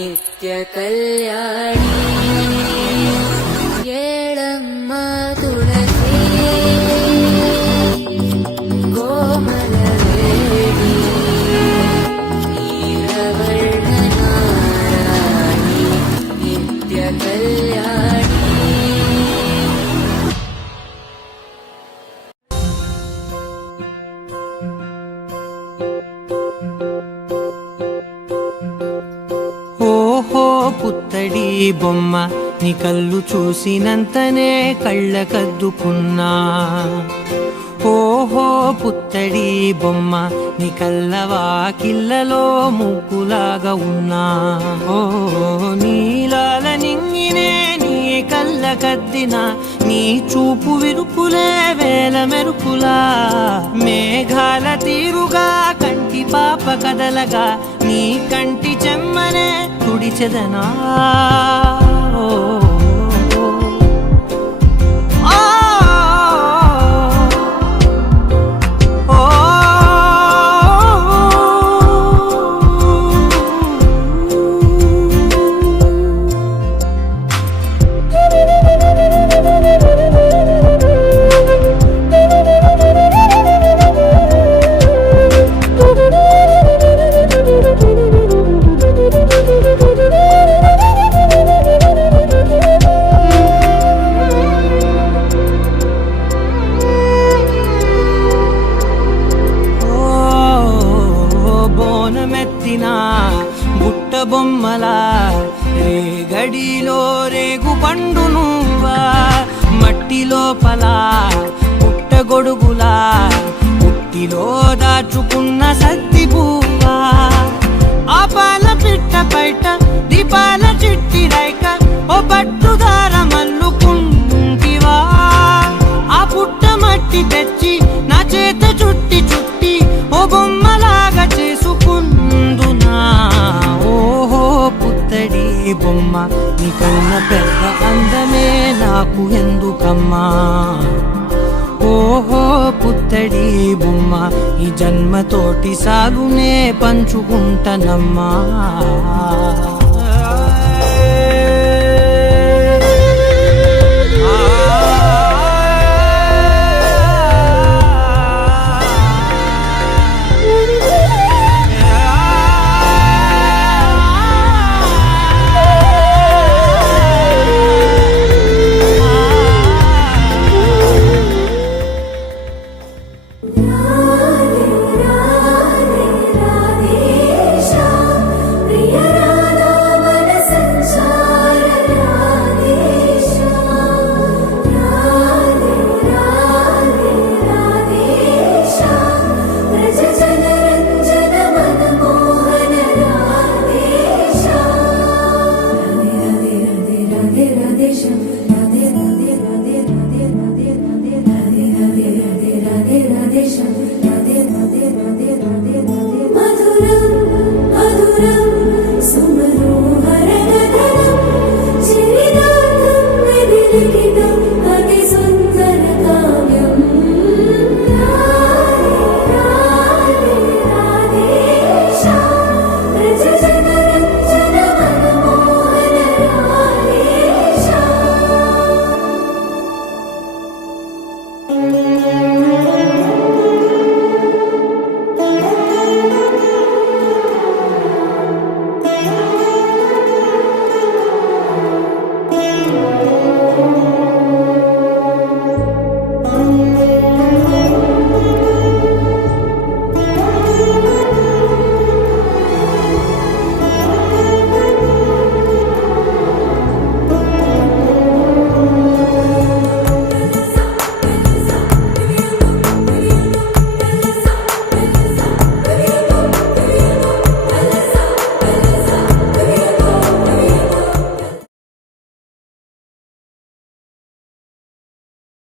నిత్య కళ్యాణి ఏళమ్మ తులసి కోమల వేడి నీలవర్ణ నారాయణి నిత్య కళ్యాణి. ఓహో పుత్తడి బొమ్మ నీ కళ్ళు చూసినంతనే కళ్ళకద్దుకున్నా. ఓహో పుత్తడి బొమ్మ నీ కళ్ళవాకిళ్ళలో ముగ్గులాగా ఉన్నా. ఓ నీలాల నింగినే నీ కళ్ళకద్దిన నీ చూపు విరుపులే వేల మెరుపులా. మేఘాల తీరుగా కంటి పాప కదలగా నీ కంటి చెమ్మనే తుడిచెదనా. బుట్ట బొమ్మలా రేగడిలో రేగు పండు నువ్వా. మట్టి లోపల పుట్ట గొడుగులా పుట్టిలో దాచుకున్న సత్తి పువ్వా. ఆ పాల పిట్ట బయట దీపాల చిట్టి రైక ఓ పట్టుదార మల్లుకుంటివా. ఆ పుట్ట మట్టి తెచ్చి నా చేత చుట్టి చుట్టి ఓ బొమ్మలాగా చేసుకుందునా. ఓహో పుత్తడి బొమ్మ నీ కన్న పెద్ద అందమే నాకు ఎందుకమ్మా. ఓహో పుత్తడి బొమ్మ ఈ జన్మతోటి సాగునే పంచుకుంటనమ్మా.